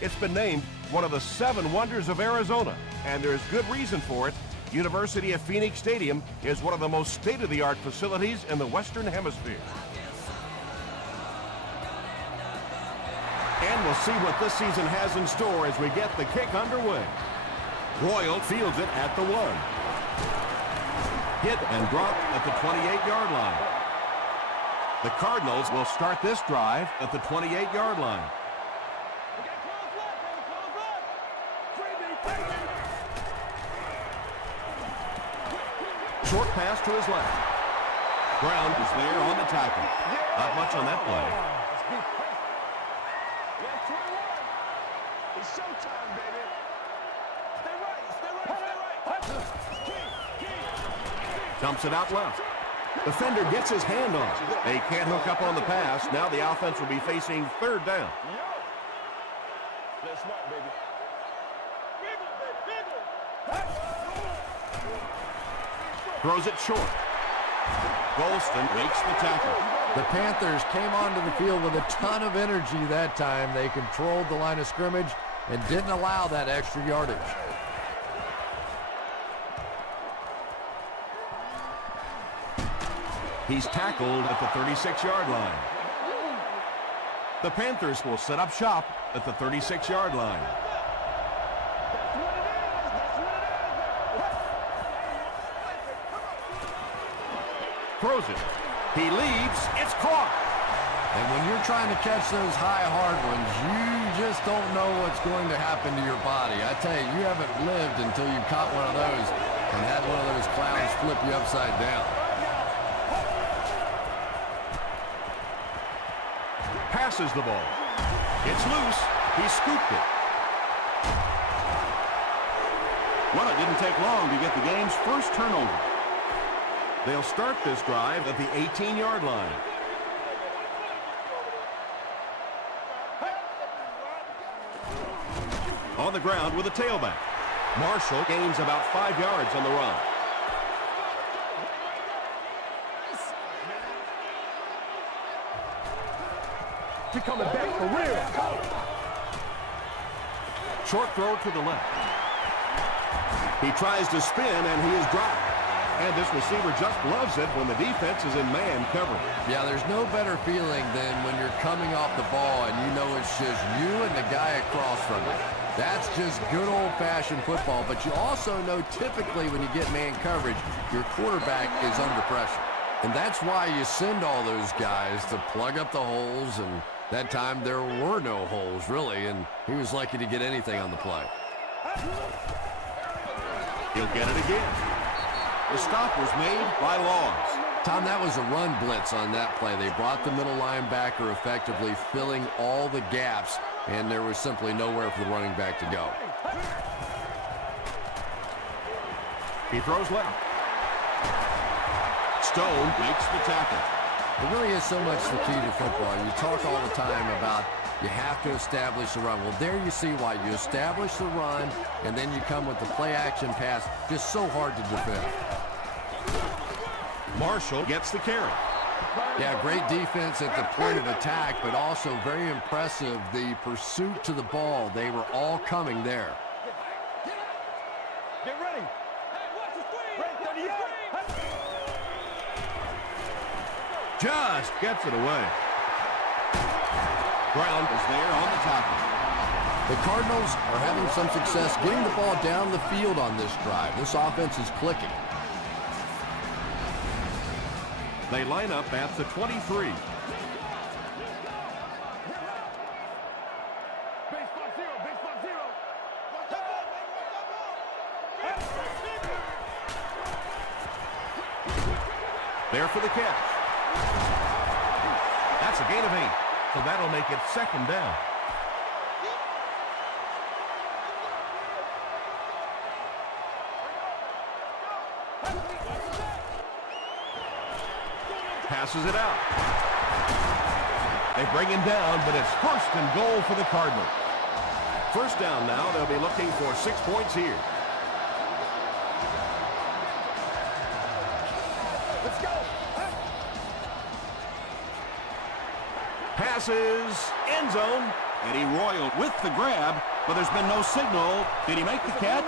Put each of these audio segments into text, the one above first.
It's been named one of the 7 wonders of Arizona, and there's good reason for it. University of Phoenix Stadium is one of the most state-of-the-art facilities in the Western Hemisphere. And we'll see what this season has in store as we get the kick underway. Royal fields it at the 1. Hit and drop at the 28-yard line. The Cardinals will start this drive at the 28-yard line. Short pass to his left. Brown is there on the tackle. Not much on that play. It's showtime, baby. Stay right. Dumps it out left. Defender gets his hand on it. They can't hook up on the pass. Now the offense will be facing 3rd down. That's smart, baby. Throws it short. Golston makes the tackle. The Panthers came onto the field with a ton of energy that time. They controlled the line of scrimmage and didn't allow that extra yardage. He's tackled at the 36-yard line. The Panthers will set up shop at the 36-yard line. Throws it. He leads. It's caught. And when you're trying to catch those high, hard ones, you just don't know what's going to happen to your body. I tell you, you haven't lived until you caught one of those and had one of those clowns flip you upside down. Passes the ball. It's loose. He scooped it. Well, it didn't take long to get the game's first turnover. They'll start this drive at the 18-yard line. On the ground with a tailback. Marshall gains about 5 yards on the run. He coming back for real. Short throw to the left. He tries to spin, and he is dropped. And this receiver just loves it when the defense is in man coverage. Yeah, there's no better feeling than when you're coming off the ball and you know it's just you and the guy across from you. That's just good old-fashioned football. But you also know typically when you get man coverage, your quarterback is under pressure. And that's why you send all those guys to plug up the holes. And that time there were no holes, really. And he was lucky to get anything on the play. He'll get it again. The stop was made by Laws. Tom, that was a run blitz on that play. They brought the middle linebacker effectively filling all the gaps, and there was simply nowhere for the running back to go. He throws left. Stone makes the tackle. It really is so much the key to football. You talk all the time about you have to establish the run. Well, there you see why. You establish the run, and then you come with the play-action pass. Just so hard to defend. Marshall gets the carry. Yeah, great defense at the point of attack, but also very impressive the pursuit to the ball. They were all coming there. Get ready. Just gets it away. Brown is there on the tackle. The Cardinals are having some success getting the ball down the field on this drive. This offense is clicking. They line up at the 23. There for the catch. That's a gain of 8, so that'll make it 2nd down. Passes it out. They bring him down, but it's 1st and goal for the Cardinals. 1st down now. They'll be looking for 6 points here. Let's go. Passes, end zone, Eddie Royal with the grab, but there's been no signal. Did he make the catch?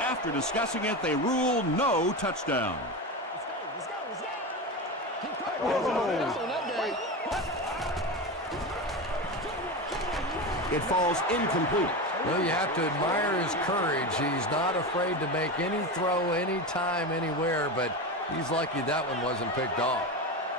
After discussing it, they rule no touchdown. It falls incomplete. Well, you have to admire his courage. He's not afraid to make any throw, anytime, anywhere, but he's lucky that one wasn't picked off.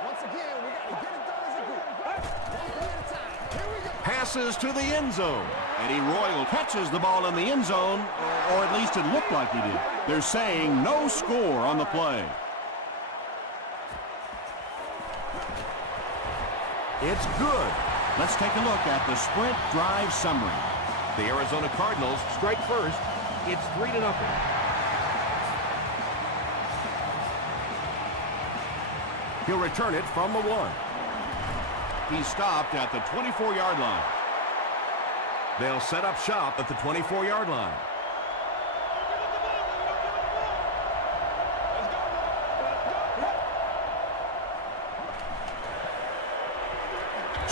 Once again, we got to get it done as a group. One at a time. Here we go. Passes to the end zone. Eddie Royal catches the ball in the end zone, or at least it looked like he did. They're saying no score on the play. It's good. Let's take a look at the sprint drive summary. The Arizona Cardinals strike first. It's 3-0. He'll return it from the 1. He stopped at the 24-yard line. They'll set up shop at the 24-yard line.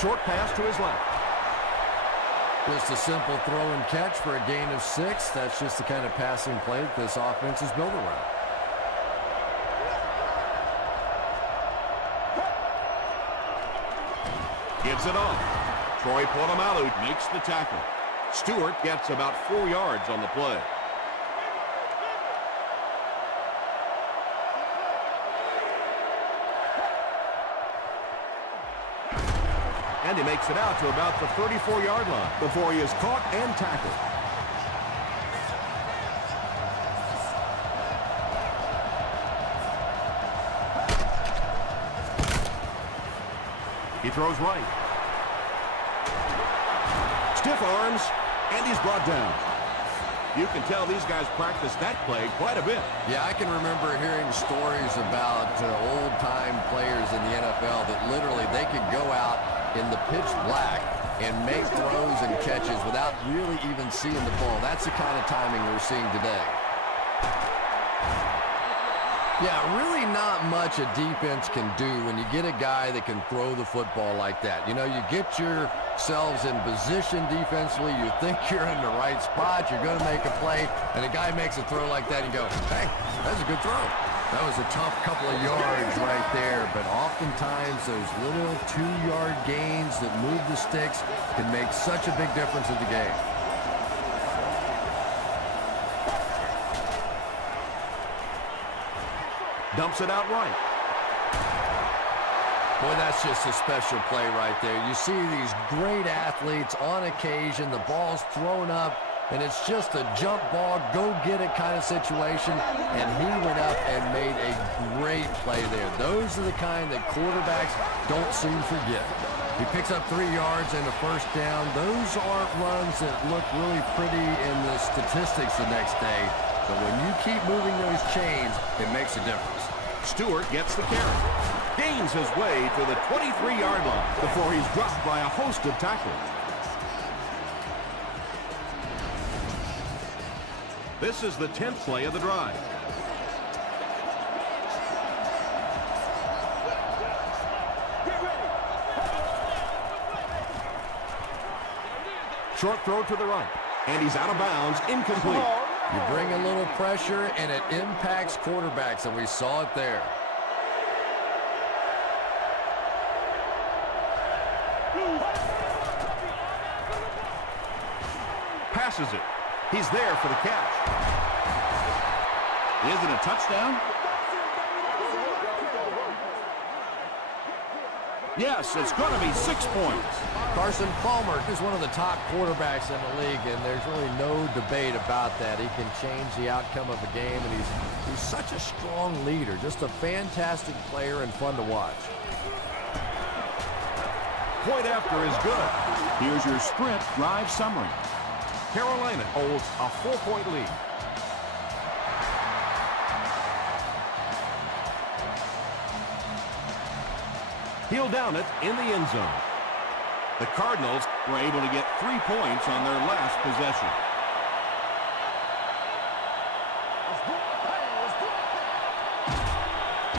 Short pass to his left. Just a simple throw and catch for a gain of 6. That's just the kind of passing play that this offense is built around. Gives it off. Troy Polamalu Makes the tackle. Stewart gets about 4 yards on the play. And he makes it out to about the 34-yard line before he is caught and tackled. He throws right. Stiff arms, and he's brought down. You can tell these guys practice that play quite a bit. Yeah, I can remember hearing stories about old-time players in the NFL that literally they could go out in the pitch black and make throws and catches without really even seeing the ball. That's the kind of timing we're seeing today. Yeah, really not much a defense can do when you get a guy that can throw the football like that. You know, you get yourselves in position defensively, you think you're in the right spot, you're going to make a play, and a guy makes a throw like that, and you go, hey, that's a good throw. That was a tough couple of yards right there, but oftentimes those little 2-yard gains that move the sticks can make such a big difference in the game. Dumps it out right. Boy, that's just a special play right there. You see these great athletes on occasion, the ball's thrown up, and it's just a jump ball, go get it kind of situation, and he went up and made a great play there. Those are the kind that quarterbacks don't soon forget. He picks up 3 yards and a first down. Those aren't runs that look really pretty in the statistics the next day, but when you keep moving those chains, it makes a difference. Stewart gets the carry. Gains his way to the 23-yard line before he's dropped by a host of tackles. This is the 10th play of the drive. Short throw to the right, and he's out of bounds, incomplete. You bring a little pressure, and it impacts quarterbacks, and we saw it there. Passes it. He's there for the catch. Is it a touchdown? Yes, it's going to be 6 points. Carson Palmer is one of the top quarterbacks in the league, and there's really no debate about that. He can change the outcome of a game, and he's such a strong leader, just a fantastic player and fun to watch. Point after is good. Here's your sprint drive summary. Carolina holds a 4-point lead. He'll down it in the end zone. The Cardinals Were able to get 3 points on their last possession.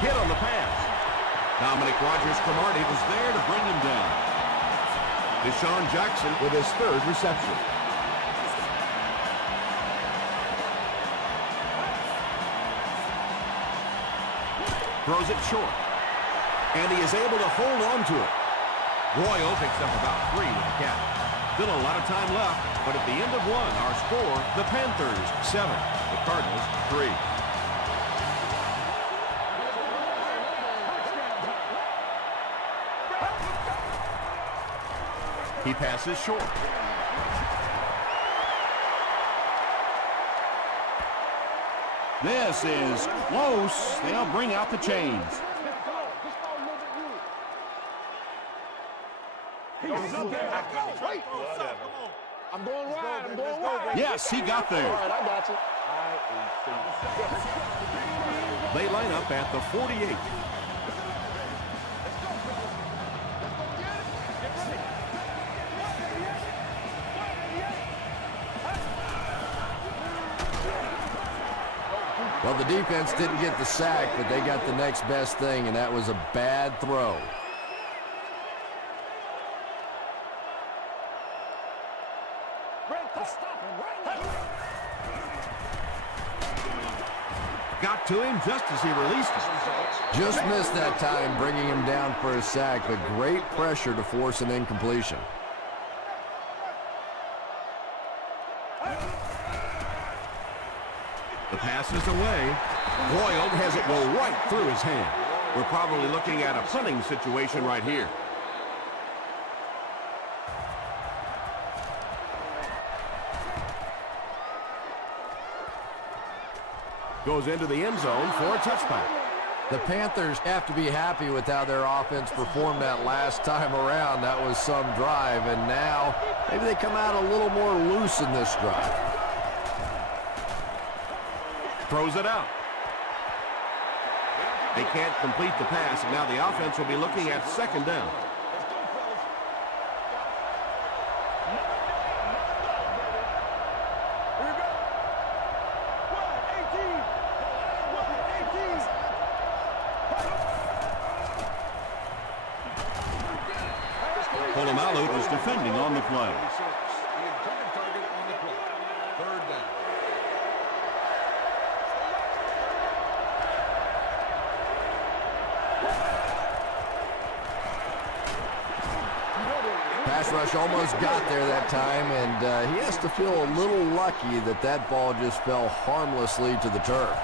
hit on the pass. Dominic Rodgers-Cromartie was there to bring him down. Deshaun Jackson with his third reception. Throws it short. And he is able to hold on to it. Royal picks up about 3 with the catch. Still a lot of time left, but at the end of one, our score, the Panthers 7, the Cardinals 3. He passes short. This is close. They'll bring out the chains. I'm going wide. I'm going wide. Yes, he got there. All right, I got you. They line up at the 48. Well, the defense didn't get the sack, but they got the next best thing, and that was a bad throw. Got to him just as he released it. Just missed that time, bringing him down for a sack, but great pressure to force an incompletion. The pass is away. Royal has it go right through his hand. We're probably looking at a punting situation right here. Goes into the end zone for a touchback. The Panthers have to be happy with how their offense performed that last time around. That was some drive, and now maybe they come out a little more loose in this drive. Throws it out. They can't complete the pass, and now the offense will be looking at second down. Polamalu is defending on the play. Pass rush almost got there that time, and he has to feel a little lucky that that ball just fell harmlessly to the turf.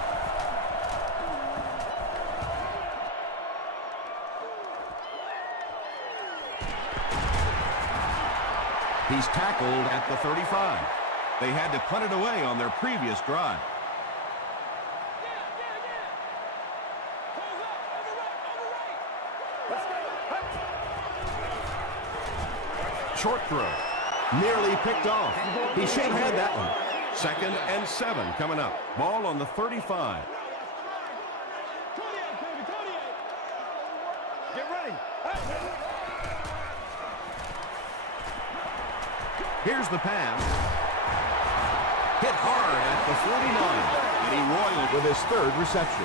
He's tackled at the 35. They had to punt it away on their previous drive. Short throw. Nearly picked off. He should have had that one. 2nd and 7 coming up. Ball on the 35. Get ready. Here's the pass. Hit hard at the 49. Eddie Royal with his third reception.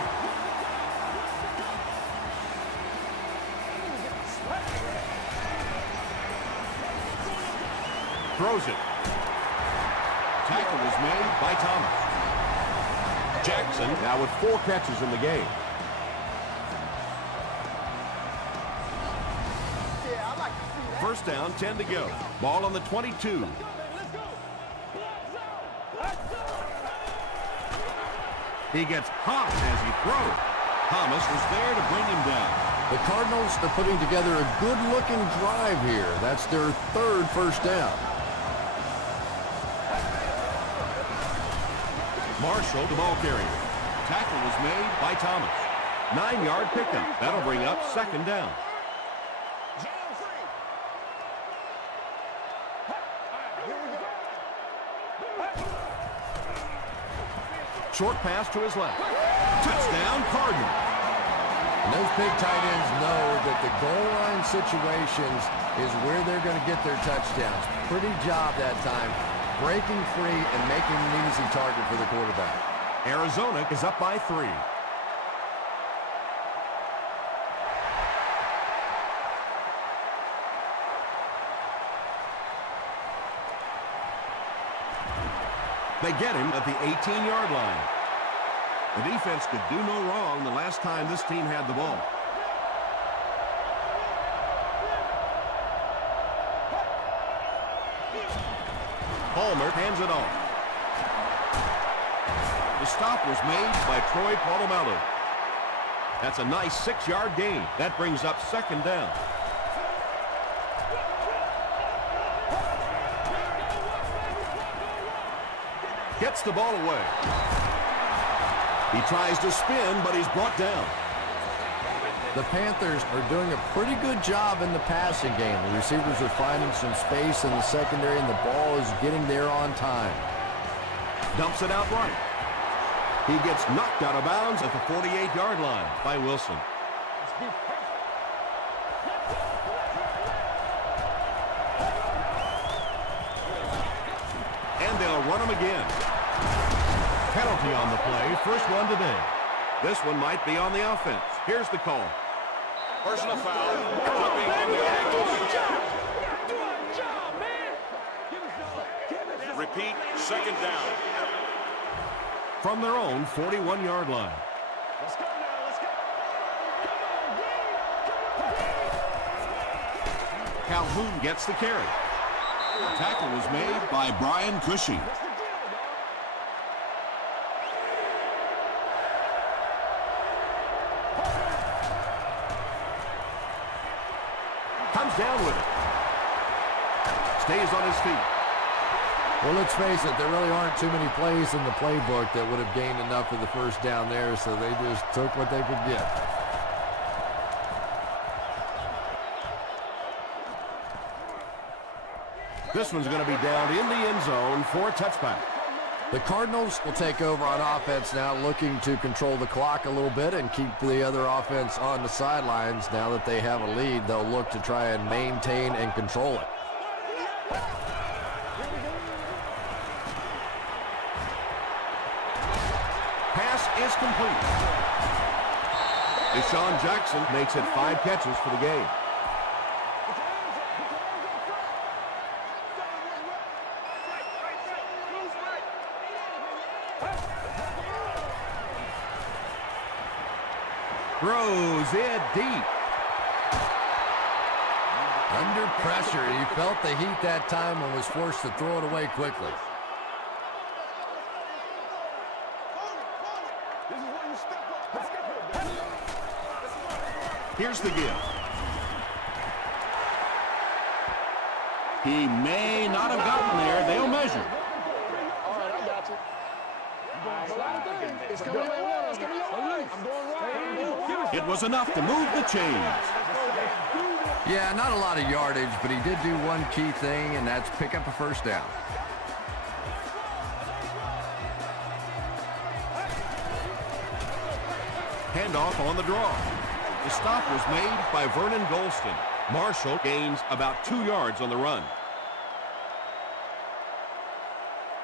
Throws it. Tackle is made by Thomas. Jackson now with 4 catches in the game. First down, 10 to go. Ball on the 22. He gets hot as he throws. Thomas was there to bring him down. The Cardinals are putting together a good-looking drive here. That's their 3rd first down. Marshall, the ball carrier. Tackle was made by Thomas. 9-yard pickup. That'll bring up second down. Short pass to his left. Touchdown, Cardinals. And those big tight ends know that the goal line situations is where they're going to get their touchdowns. Pretty job that time, breaking free and making an easy target for the quarterback. Arizona is up by 3. They get him at the 18-yard line. The defense could do no wrong the last time this team had the ball. Palmer hands it off. The stop was made by Troy Polamalu. That's a nice 6-yard gain. That brings up second down. Gets the ball away. He tries to spin, but he's brought down. The Panthers are doing a pretty good job in the passing game. The receivers are finding some space in the secondary, and the ball is getting there on time. Dumps it out right. He gets knocked out of bounds at the 48-yard line by Wilson. And they'll run him again. Penalty on the play, first one today. This one might be on the offense. Here's the call. Personal foul. Flipping on the ankles. Repeat, second down. From their own 41-yard line. Let's go now, let's go. Calhoun gets the carry. Tackle was made by Brian Cushing. Comes down with it. Stays on his feet. Well, let's face it, there really aren't too many plays in the playbook that would have gained enough of the first down there, so they just took what they could get. This one's going to be down in the end zone for a touchback. The Cardinals will take over on offense now, looking to control the clock a little bit and keep the other offense on the sidelines. Now that they have a lead, they'll look to try and maintain and control it. Pass is complete. Deshaun Jackson makes it 5 catches for the game. Throws it deep. Under pressure, he felt the heat that time and was forced to throw it away quickly. Here's the give. He may not have gotten there. They'll measure. All right, I got you. It's coming your way. It's coming your way. I'm going right. It was enough to move the chains. Yeah, not a lot of yardage, but he did do one key thing, and that's pick up a first down. Handoff on the draw. The stop was made by Vernon Golston. Marshall gains about 2 yards on the run.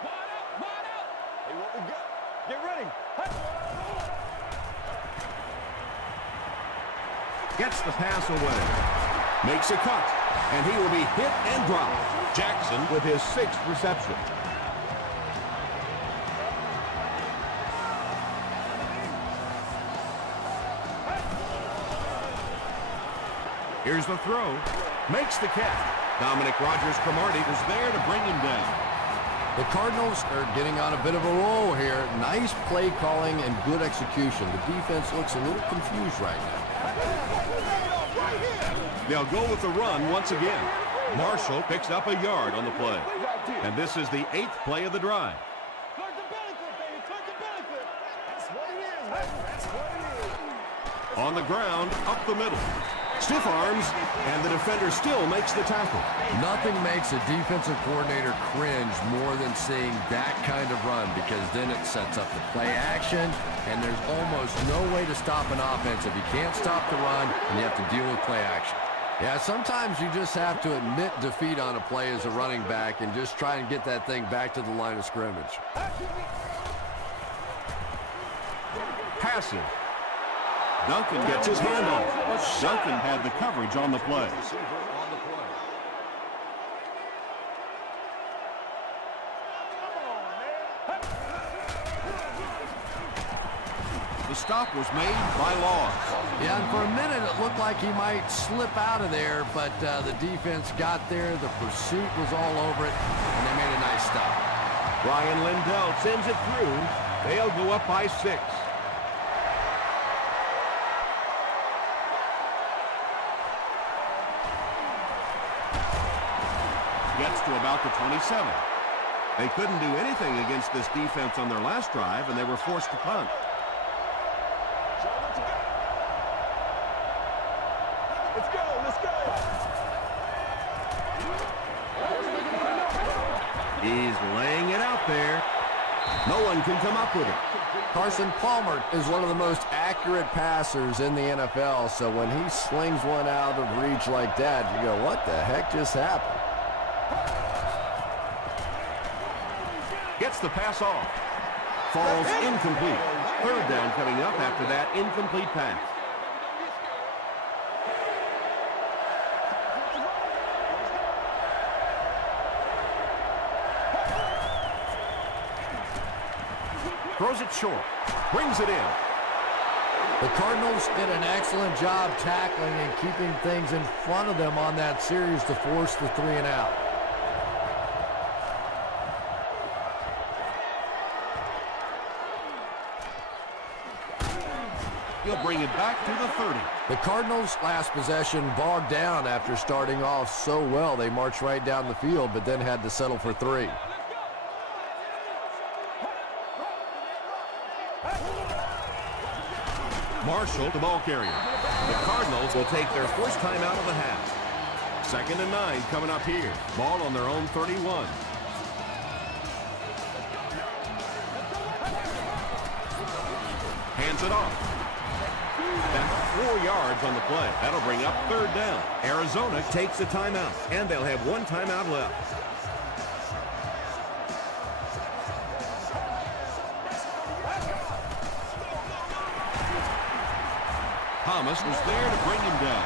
Hey, what we got? Get ready. Gets the pass away. Makes a cut. And he will be hit and dropped. Jackson with his 6th reception. Here's the throw. Makes the catch. Dominic Rodgers-Cromartie is there to bring him down. The Cardinals are getting on a bit of a roll here. Nice play calling and good execution. The defense looks a little confused right now. They'll go with the run once again. Marshall picks up a yard on the play. And this is the 8th play of the drive. On the ground, up the middle. Stiff arms, and the defender still makes the tackle. Nothing makes a defensive coordinator cringe more than seeing that kind of run, because then it sets up the play action, and there's almost no way to stop an offense if you can't stop the run and you have to deal with play action. Yeah, sometimes you just have to admit defeat on a play as a running back and just try and get that thing back to the line of scrimmage. Passing. Duncan gets his hand on it. Duncan had the coverage on the play. The stop was made by Laws. Yeah, and for a minute it looked like he might slip out of there, but the defense got there. The pursuit was all over it, and they made a nice stop. Ryan Lindell sends it through. They'll go up by 6. Gets to about the 27. They couldn't do anything against this defense on their last drive, and they were forced to punt. Let's go, let's go. He's laying it out there. No one can come up with it. Carson Palmer is one of the most accurate passers in the NFL, so when he slings one out of reach like that, you go, what the heck just happened? Gets the pass off. Falls incomplete. Third down coming up after that incomplete pass. Throws it short. Brings it in. The Cardinals did an excellent job tackling and keeping things in front of them on that series to force the 3 and out. He'll bring it back to the 30. The Cardinals' last possession bogged down after starting off so well. They marched right down the field, but then had to settle for 3. Marshall, the ball carrier. The Cardinals will take their first time out of the half. 2nd and 9 coming up here. Ball on their own 31. Hands it off. That's 4 yards on the play. That'll bring up 3rd down. Arizona takes a timeout, and they'll have 1 timeout left. Thomas was there to bring him down.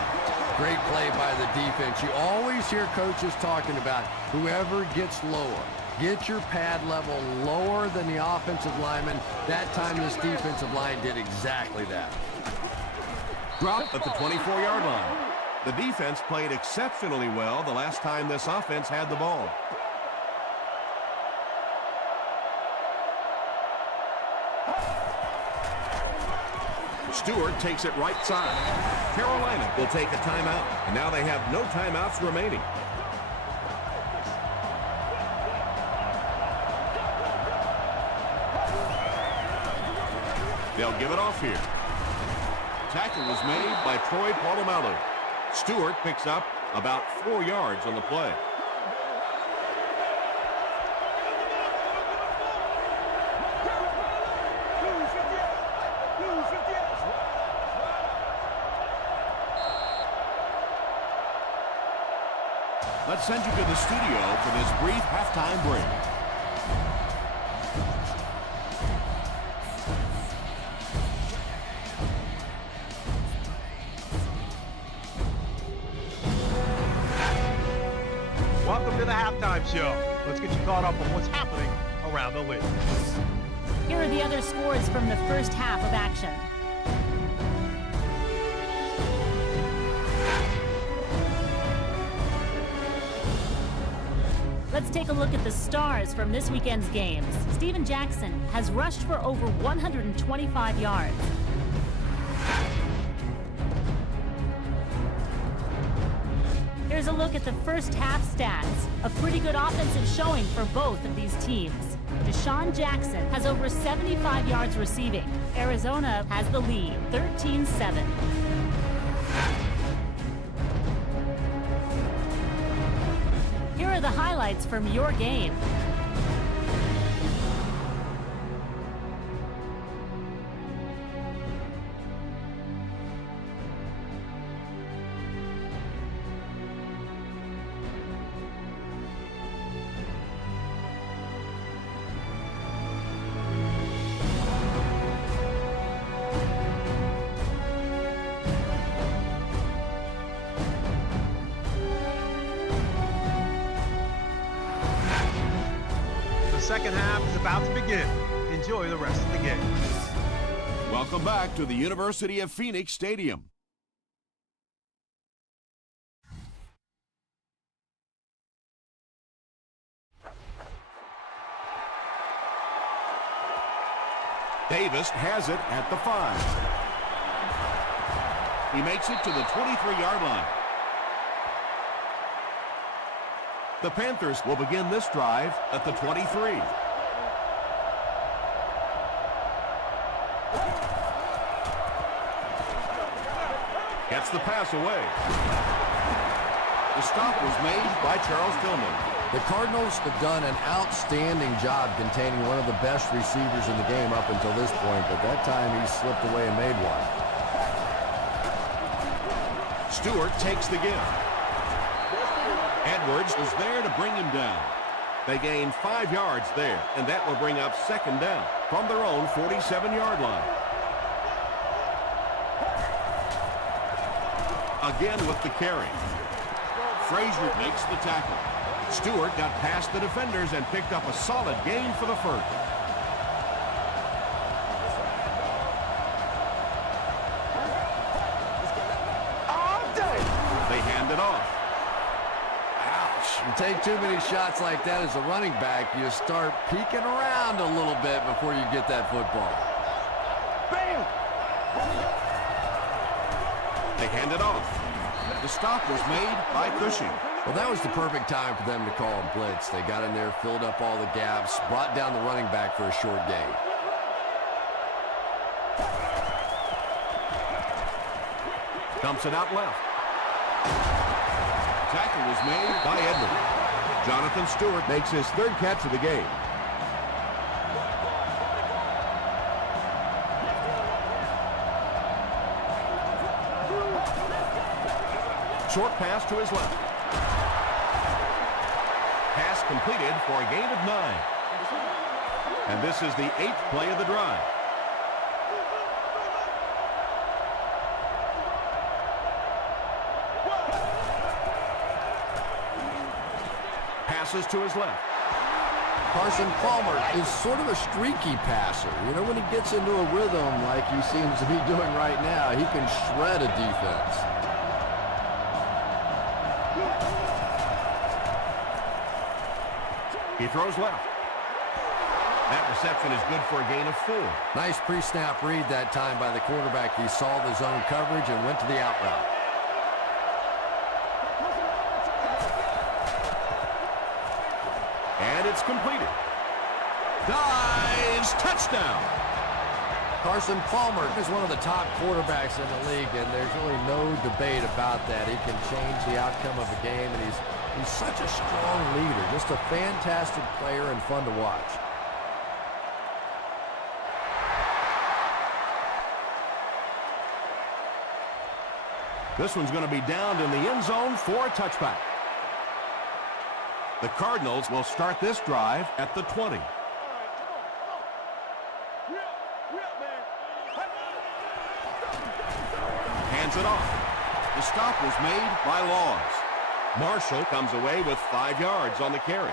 Great play by the defense. You always hear coaches talking about whoever gets lower. Get your pad level lower than the offensive lineman. That time this defensive line did exactly that. Dropped at the 24-yard line. The defense played exceptionally well the last time this offense had the ball. Stewart takes it right side. Carolina will take a timeout, and now they have no timeouts remaining. They'll give it off here. Tackle was made by Troy Polamalu. Stewart picks up about 4 yards on the play. Let's send you to the studio for this brief halftime break. Welcome to the halftime show. Let's get you caught up on what's happening around the league. Here are the other scores from the first half of action. Let's take a look at the stars from this weekend's games. Steven Jackson has rushed for over 125 yards. Here's a look at the first half stats. A pretty good offensive showing for both of these teams. Deshaun Jackson has over 75 yards receiving. Arizona has the lead, 13-7. Here are the highlights from your game. The second half is about to begin. Enjoy the rest of the game. Welcome back to the University of Phoenix Stadium. Davis has it at the 5. He makes it to the 23-yard line. The Panthers will begin this drive at the 23. Gets the pass away. The stop was made by Charles Tillman. The Cardinals have done an outstanding job containing one of the best receivers in the game up until this point, but that time he slipped away and made one. Stewart takes the give. Edwards was there to bring him down. They gain 5 yards there, and that will bring up second down from their own 47-yard line. Again with the carry. Frazier makes the tackle. Stewart got past the defenders and picked up a solid gain for the first. They hand it off. Ouch. You take too many shots like that as a running back, you start peeking around a little bit before you get that football. Bam! They hand it off. The stop was made by Cushing. Well, that was the perfect time for them to call a blitz. They got in there, filled up all the gaps, brought down the running back for a short gain. Dumps it out left. Tackle was made by Edwards. Jonathan Stewart makes his 3rd catch of the game. Short pass to his left. Pass completed for a gain of 9. And this is the 8th play of the drive. Passes to his left. Carson Palmer is sort of a streaky passer. You know, when he gets into a rhythm like he seems to be doing right now, he can shred a defense. He throws left. That reception is good for a gain of 4. Nice pre-snap read that time by the quarterback. He saw the zone coverage and went to the out route. And it's completed. Dives, touchdown. Carson Palmer is one of the top quarterbacks in the league, and there's really no debate about that. He can change the outcome of a game, and he's such a strong leader, just a fantastic player and fun to watch. This one's going to be downed in the end zone for a touchback. The Cardinals will start this drive at the 20. Hands it off. The stop was made by Laws. Marshall comes away with 5 yards on the carry.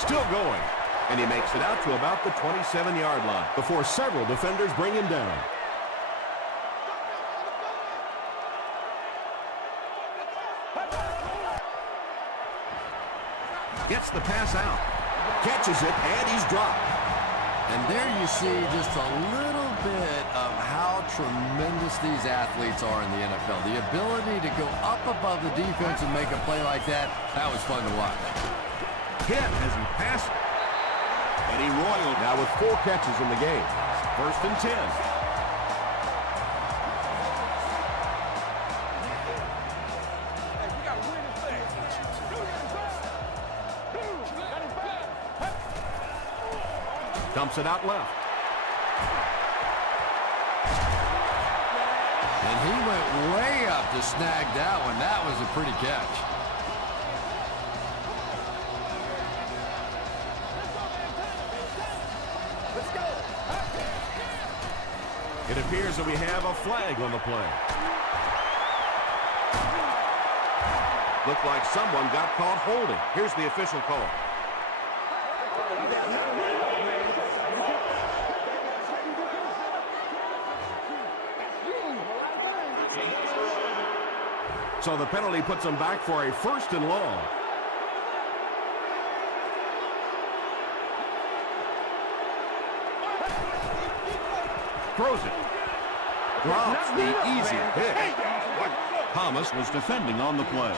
Still going, and he makes it out to about the 27-yard line before several defenders bring him down. Gets the pass out, catches it, and he's dropped. And there you see just a little bit of how tremendous these athletes are in the NFL. The ability to go up above the defense and make a play like that, that was fun to watch. Hit as he passes. And he roiled now with 4 catches in the game. 1st and 10. Dumps it out left. And he went way up to snag that one. That was a pretty catch. It appears that we have a flag on the play. Looked like someone got caught holding. Here's the official call. So the penalty puts them back for a 1st and long. Throws it. Drops the easy hit. Thomas was defending on the play.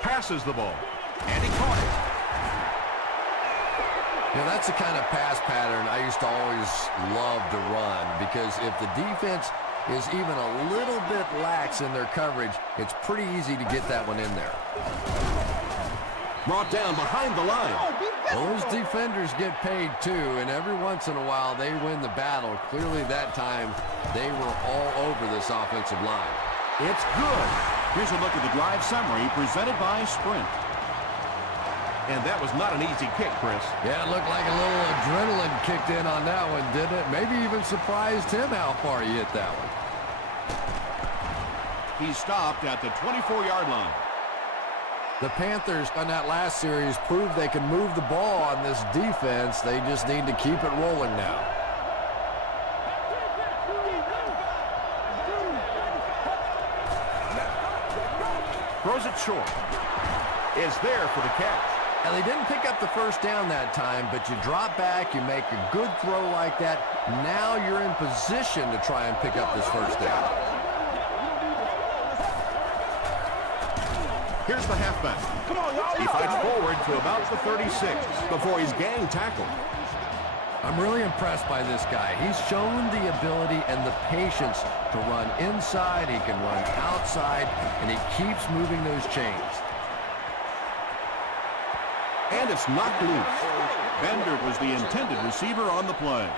Passes the ball. And he caught it. You know, that's the kind of pass pattern I used to always love to run, because if the defense is even a little bit lax in their coverage, it's pretty easy to get that one in there. Brought down behind the line. Well, those defenders get paid too, and every once in a while they win the battle. Clearly that time they were all over this offensive line. It's good. Here's a look at the drive summary presented by Sprint. And that was not an easy kick, Chris. Yeah, it looked like a little adrenaline kicked in on that one, didn't it? Maybe even surprised him how far he hit that one. He stopped at the 24-yard line. The Panthers on that last series proved they can move the ball on this defense. They just need to keep it rolling now. Throws it short. Is there for the catch. Now, they didn't pick up the first down that time, but you drop back, you make a good throw like that. Now you're in position to try and pick up this first down. Here's the halfback. He fights forward to about the 36 before he's gang tackled. I'm really impressed by this guy. He's shown the ability and the patience to run inside, he can run outside, and he keeps moving those chains. And it's knocked loose. Bender was the intended receiver on the play.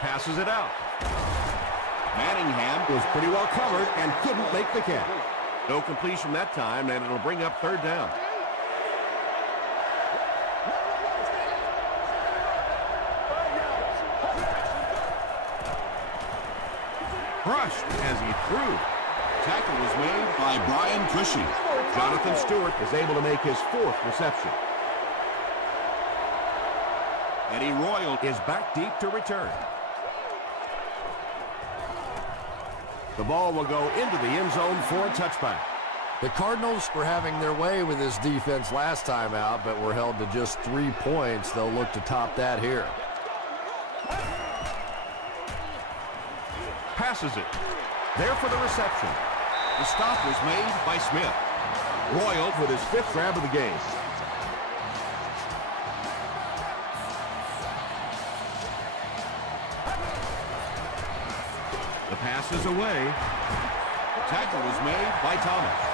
Passes it out. Manningham Was pretty well covered and couldn't make the catch. No completion that time, and it'll bring up 3rd down. Crushed as he threw. tackle was made by Brian Cushing. Jonathan Stewart is able to make his 4th reception. Eddie Royal Is back deep to return. The ball will go into the end zone for a touchback. The Cardinals were having their way with this defense last time out, but were held to just 3 points. They'll look to top that here. Passes it. There for the reception. The stop was made by Smith. Royal with his 5th grab of the game. The pass is away. Tackle was made by Thomas.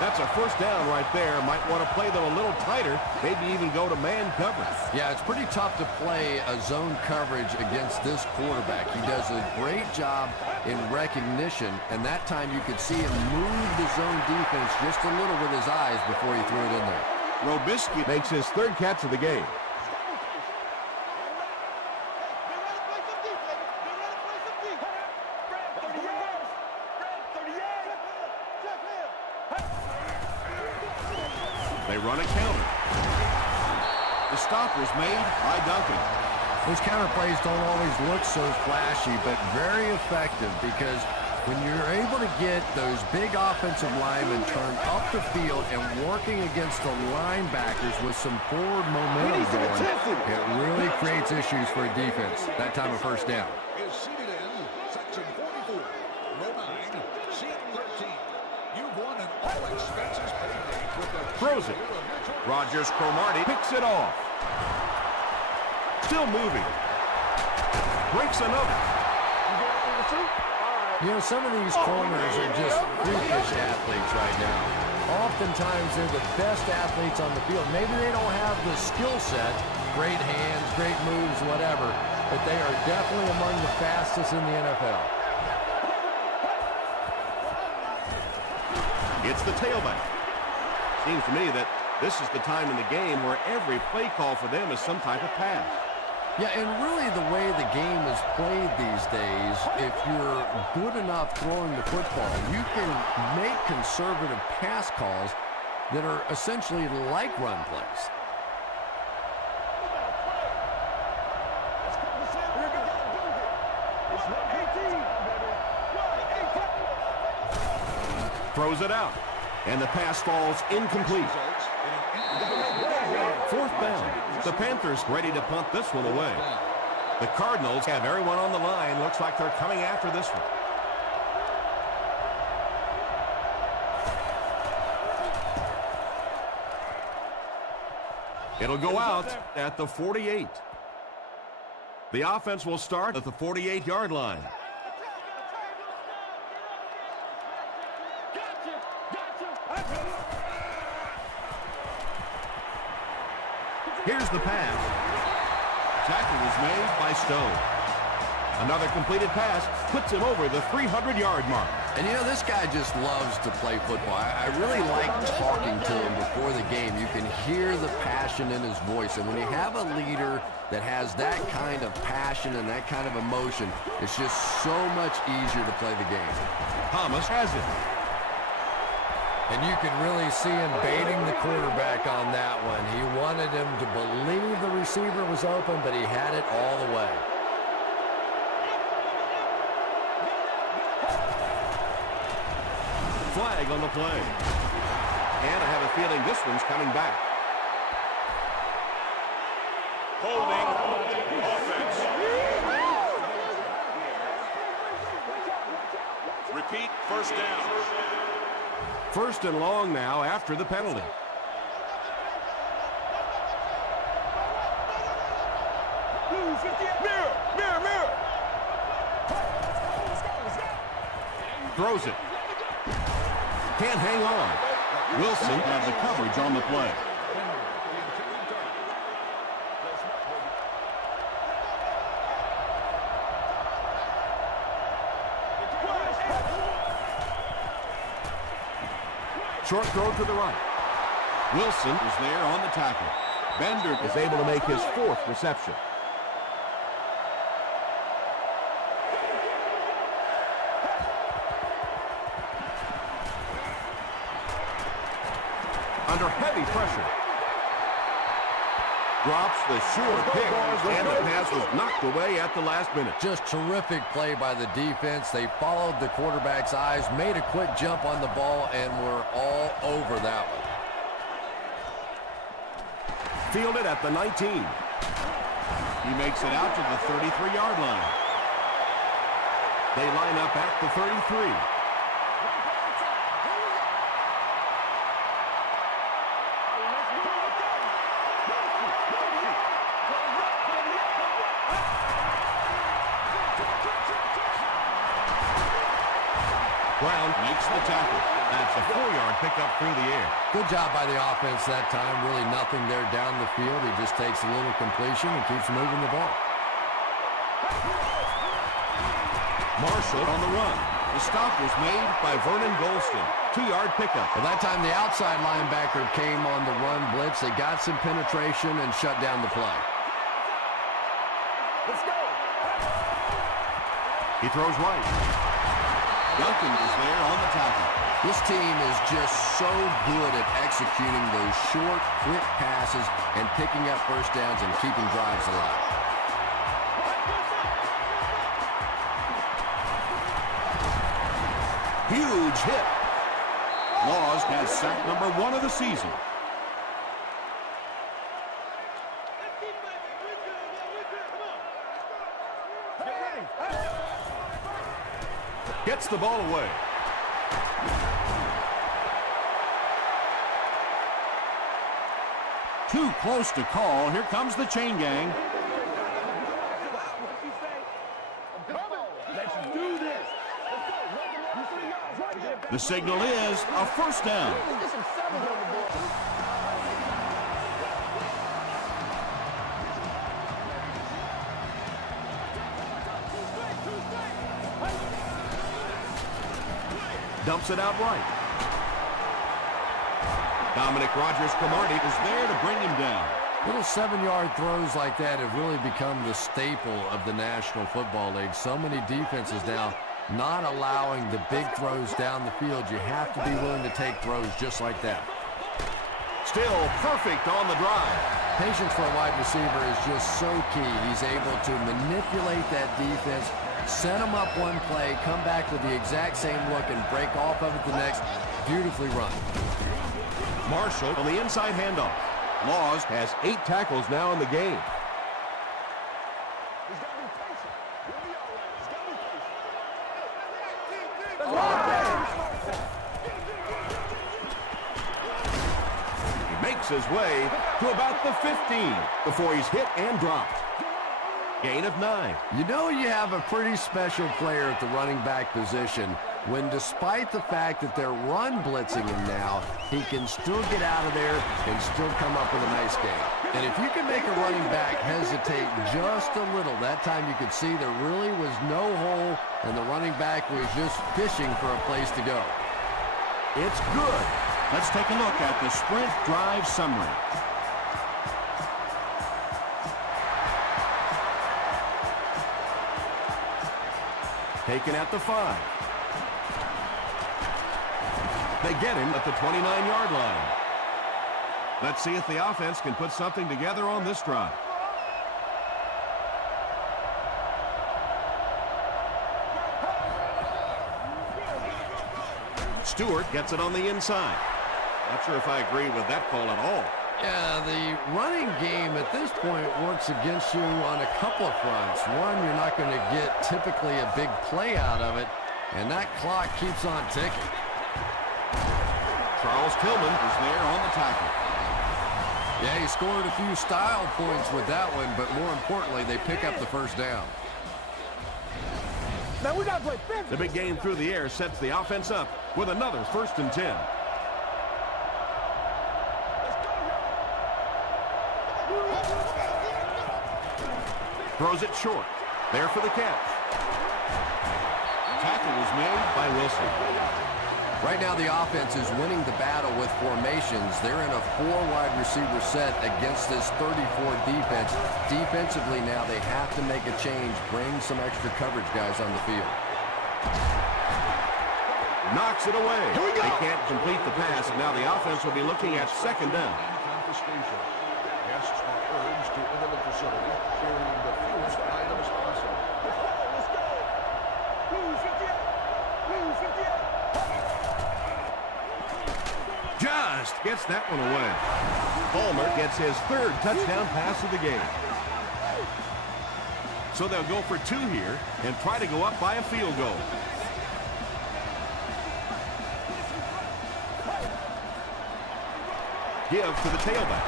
That's a 1st down right there. Might want to play them a little tighter. Maybe even go to man coverage. Yeah, it's pretty tough to play a zone coverage against this quarterback. He does a great job in recognition, and that time you could see him move the zone defense just a little with his eyes before he threw it in there. Robisky Makes his 3rd catch of the game. They run a counter. The stop was made by Duncan. Those counter plays don't always look so flashy, but very effective, because when you're able to get those big offensive linemen turned up the field and working against the linebackers with some forward momentum going, it really creates issues for a defense. That time a 1st down. Is seated in section 44, row 9, seat 13. You've won an all-expenses paid day with the Throws it. Rogers Cromartie picks it off. Still moving. Breaks another. You know, some of these corners are just freakish athletes right now. Oftentimes, they're the best athletes on the field. Maybe they don't have the skill set, great hands, great moves, whatever, but they are definitely among the fastest in the NFL. It's the tailback. Seems to me that this is the time in the game where every play call for them is some type of pass. Yeah, and really the way the game is played these days, if you're good enough throwing the football, you can make conservative pass calls that are essentially like run plays. Throws it out, and the pass falls incomplete. Fourth down. The Panthers ready to punt this one away. The Cardinals have everyone on the line. Looks like they're coming after this one. It'll go out at the 48. The offense will start at the 48-yard line. Here's the pass. Tackle is made by Stone. Another completed pass puts him over the 300-yard mark. And you know, this guy just loves to play football. I really like talking to him before the game. You can hear the passion in his voice. And when you have a leader that has that kind of passion and that kind of emotion, it's just so much easier to play the game. Thomas has it. And you can really see him baiting the quarterback on that one. He wanted him to believe the receiver was open, but he had it all the way. Flag on the play. And I have a feeling this one's coming back. Holding offense. Repeat, first down. First and long now after the penalty. Throws it. Can't hang on. Wilson had the coverage on the play. Short throw to the right. Wilson is there on the tackle. Bender is able to make his fourth reception. Under heavy pressure. Drops the sure pick, and the pass was knocked away at the last minute. Just terrific play by the defense. They followed the quarterback's eyes, made a quick jump on the ball, and were all over that one. Fielded at the 19. He makes it out to the 33-yard line. They line up at the 33. Brown makes the tackle. That's a 4-yard pickup through the air. Good job by the offense that time. Really nothing there down the field. He just takes a little completion and keeps moving the ball. Marshall on the run. The stop was made by Vernon Golston. 2-yard pickup. Well, that time the outside linebacker came on the run blitz. They got some penetration and shut down the play. Let's go. He throws right. Duncan is there on the tackle. This team is just so good at executing those short, quick passes and picking up first downs and keeping drives alive. Huge hit. Laws has sack number 1 of the season. Gets the ball away. Too close to call. Here comes the chain gang. The signal is a first down. Dumps it out right. Dominic Rodgers-Cromartie is there to bring him down. Little 7-yard throws like that have really become the staple of the National Football League. So many defenses now not allowing the big throws down the field. You have to be willing to take throws just like that. Still perfect on the drive. Patience for a wide receiver is just so key. He's able to manipulate that defense, set them up one play, come back with the exact same look, and break off of it the next. Beautifully run. Marshall on the inside handoff. Laws has 8 tackles now in the game. He makes his way to about the 15 before he's hit and dropped. Gain of 9. You know you have a pretty special player at the running back position when, despite the fact that they're run blitzing him now, he can still get out of there and still come up with a nice game. And if you can make a running back hesitate just a little, that time you could see there really was no hole and the running back was just fishing for a place to go. It's good. Let's take a look at the sprint drive summary. Taken at the 5. They get him at the 29-yard line. Let's see if the offense can put something together on this drive. Stewart gets it on the inside. Not sure if I agree with that call at all. Yeah, the running game at this point works against you on a couple of fronts. One, you're not going to get typically a big play out of it, and that clock keeps on ticking. Charles Tillman is there on the tackle. Yeah, he scored a few style points with that one, but more importantly, they pick up the first down. Now we got to play fifth. The big game through the air sets the offense up with another 1st and 10. Throws it short. There for the catch. Tackle was made by Wilson. Right now, the offense is winning the battle with formations. They're in a 4-wide receiver set against this 34 defense. Defensively now, they have to make a change, bring some extra coverage guys on the field. Knocks it away. They can't complete the pass, and now the offense will be looking at 2nd down. Guests are urged to enter the facility carrying the fewest items possible. Let's go! Blue 58! Blue 58! Just gets that one away. Palmer gets his 3rd touchdown pass of the game. So they'll go for 2 here and try to go up by a field goal. Give to the tailback.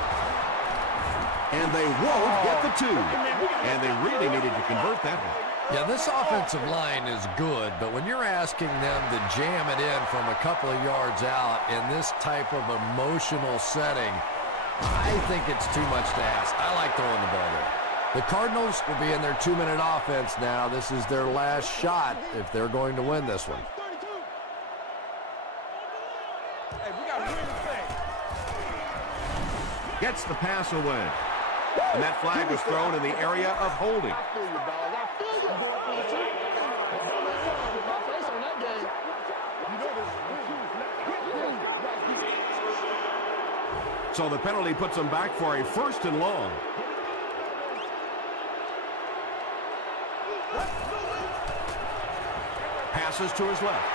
And they won't get the 2. And they really needed to convert that one. Yeah, this offensive line is good, but when you're asking them to jam it in from a couple of yards out in this type of emotional setting, I think it's too much to ask. I like throwing the ball there. The Cardinals will be in their 2-minute offense now. This is their last shot if they're going to win this one. Gets the pass away. And that flag was thrown in the area of holding. So the penalty puts them back for a 1st and long. Passes to his left.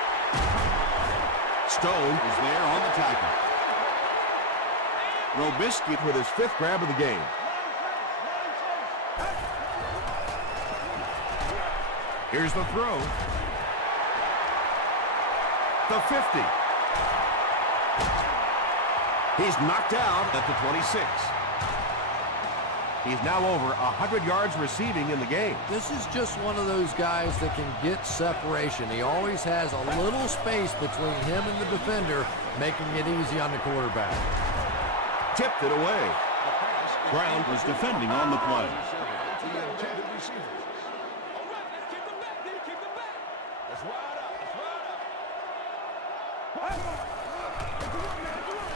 Stone is there on the tackle. Robisky with his 5th grab of the game. Here's the throw. The 50. He's knocked out at the 26. He's now over 100 yards receiving in the game. This is just one of those guys that can get separation. He always has a little space between him and the defender, making it easy on the quarterback. Tipped it away. Brown was defending on the play.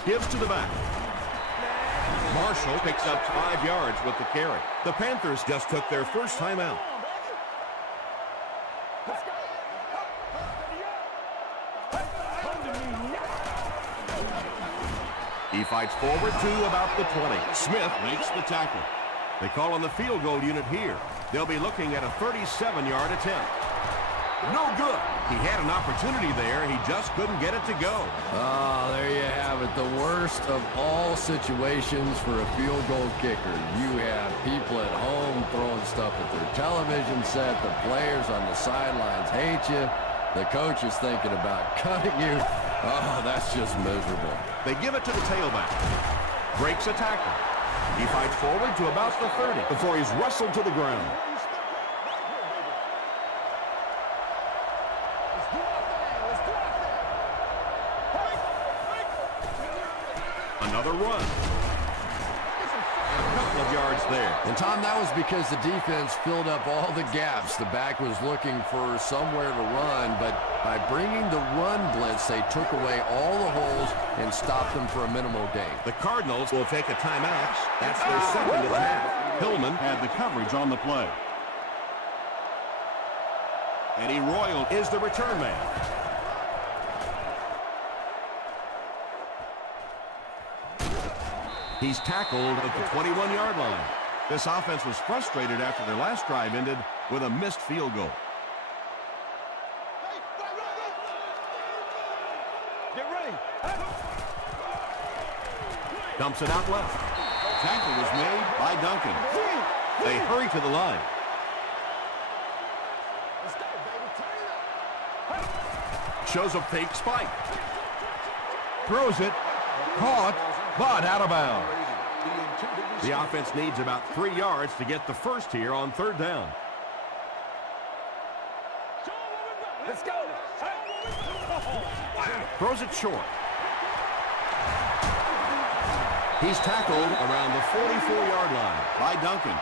Gives to the back. Marshall picks up 5 yards with the carry. The Panthers just took their first time out. He fights forward to about the 20. Smith makes the tackle. They call on the field goal unit here. They'll be looking at a 37-yard attempt. No good. He had an opportunity there. He just couldn't get it to go. Oh, there you have it. The worst of all situations for a field goal kicker. You have people at home throwing stuff at their television set. The players on the sidelines hate you. The coach is thinking about cutting you. Oh, that's just miserable. They give it to the tailback. Breaks a tackle. He fights forward to about the 30 before he's wrestled to the ground. Another run. A couple of yards there. And, Tom, that was because the defense filled up all the gaps. The back was looking for somewhere to run, but by bringing the run blitz, they took away all the holes and stopped them for a minimal gain. The Cardinals will take a timeout. That's their second attack. Hillman had the coverage on the play. Eddie Royal Is the return man. He's tackled at the 21-yard line. This offense was frustrated after their last drive ended with a missed field goal. Get ready. Dumps it out left. tackle was made by Duncan. They hurry to the line. Shows a fake spike. Throws it. Caught, but out of bounds. The offense needs about 3 yards to get the first here on third down. Let's go. Throws it short. He's tackled around the 44-yard line by Duncan.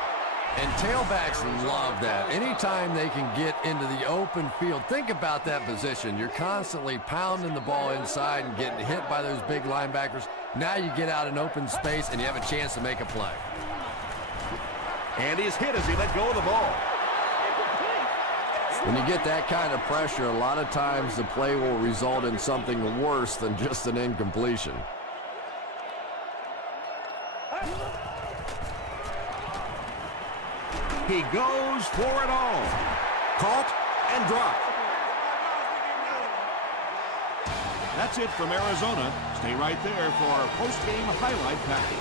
And tailbacks love that. Anytime they can get into the open field, think about that position. You're constantly pounding the ball inside and getting hit by those big linebackers. Now you get out in open space and you have a chance to make a play. And he's hit as he let go of the ball. When you get that kind of pressure, a lot of times the play will result in something worse than just an incompletion. He goes for it all. Caught and dropped. That's it from Arizona. Stay right there for our post-game highlight package.